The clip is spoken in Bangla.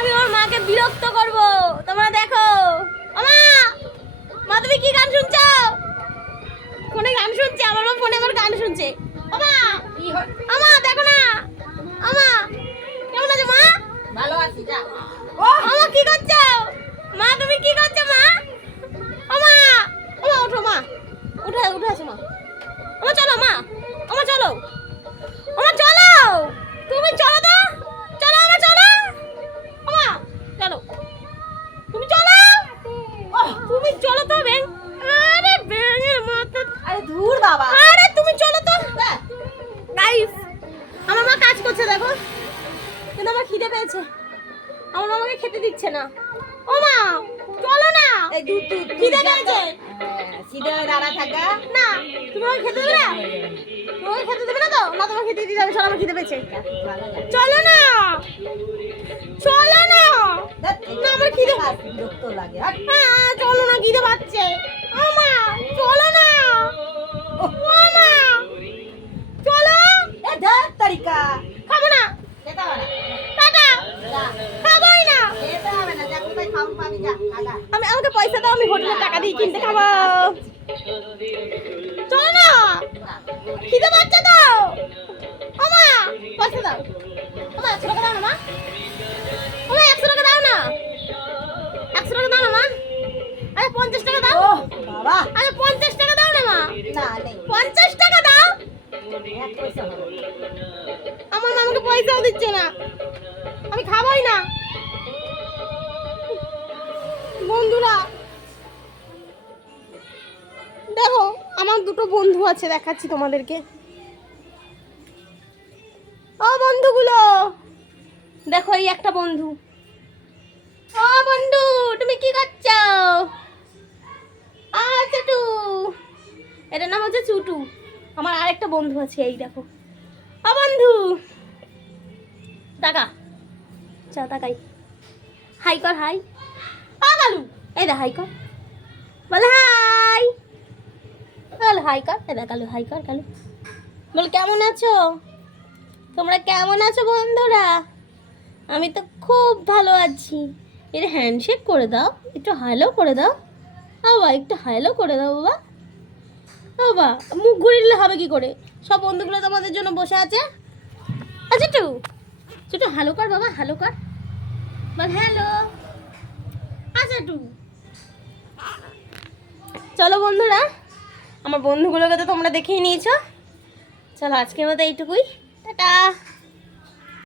আমি আমার মাকে বিরক্ত করব। তোমরা দেখো। আমা মা! তুমি কি গান শুনছো? ফোনে গান শুনছে আমার মা ফোনে আমার গান শুনছে। আমা আমা দেখো না। আমা কেমন আছো মা? ভালো আছি যা। আমা কি করছ? মা তুমি কি করছ মা? আমা আমা ওঠো মা। উঠে উঠে আসো মা। আমা চলো মা। আমা চলো। খিদে পেয়েছে। আমার মা আমাকে খেতে দিচ্ছে না। ও মা চলো না। এই দুধ দুধ খিদে পেয়েছে। সিধে দাঁড়া থাকা। না তুমি আমাকে খেতে দেবে না? তুমি খেতে দেবে না তো? না তোমাকে খেতে দিতে হবে চলো আমার খিদে পেয়েছে। চলো না। চলো না। না, আমার খিদে- বিরক্ত লাগে। হ্যাঁ চলো না খিদে পাচ্ছে। আমা চলো না। ও মা। চলো। এ ধ্যাৎ তারিকা খাব না খেতে হবে না টাটা যা খাবোই না খেতে হবে না যা কোথায় খাওয়া পাবি যা আগা আমি আমাকে পয়সা দাও আমি হোটেলে টাকা দিয়ে কিনতে খাব। চলো না। খিদে পাচ্ছে তো। আমা পয়সা দাও। আমা একশো টাকা দাও না মা। আমা একশো টাকা দাও না। একশো টাকা দাও না মা। আরে পঞ্চাশ টাকা দাও। বাবা। আরে পঞ্চাশ টাকা দাও না মা। না পঞ্চাশ টাকা দাও। আমার মা আমাকে পয়সাও দিচ্ছে না। বন্ধুরা। দেখো, আমার দুটো বন্ধু আছে, দেখাচ্ছি তোমাদেরকে। ও বন্ধুগুলো, দেখো এই একটা বন্ধু। ও বন্ধু, তুমি কি করছ? চুটু। এটার নাম হচ্ছে চুটু। আমার আরেকটা বন্ধু আছে, এই দেখো। ও বন্ধু। টাকা। চা তাকাই হাই কর, হাই। আ কালু এই দে হাই কর। বল, হাই। বল, হাই কর। এই দে কালু, হাই কর, কালু। বল, কেমন আছো? তোমরা কেমন আছো, বন্ধুরা? আমি তো খুব ভালো আছি। এর হ্যান্ডশেক করে দাও, একটু হ্যালো করে দাও। বাবা একটু হ্যালো করে দাও, বাবা। বাবা মুখ ঘুরিয়ে দিলে হবে কি করে? সব বন্ধুগুলো তোমাদের জন্য বসে আছে। আচ্ছা একটু ছোট হ্যালো কর, বাবা হ্যালো কর। বল হ্যালো চলো বন্ধুরা আমার বন্ধুগুলোকে তো তোমরা দেখেই নিয়েছো। চলো আজকের মতো এইটুকুই। টাটা।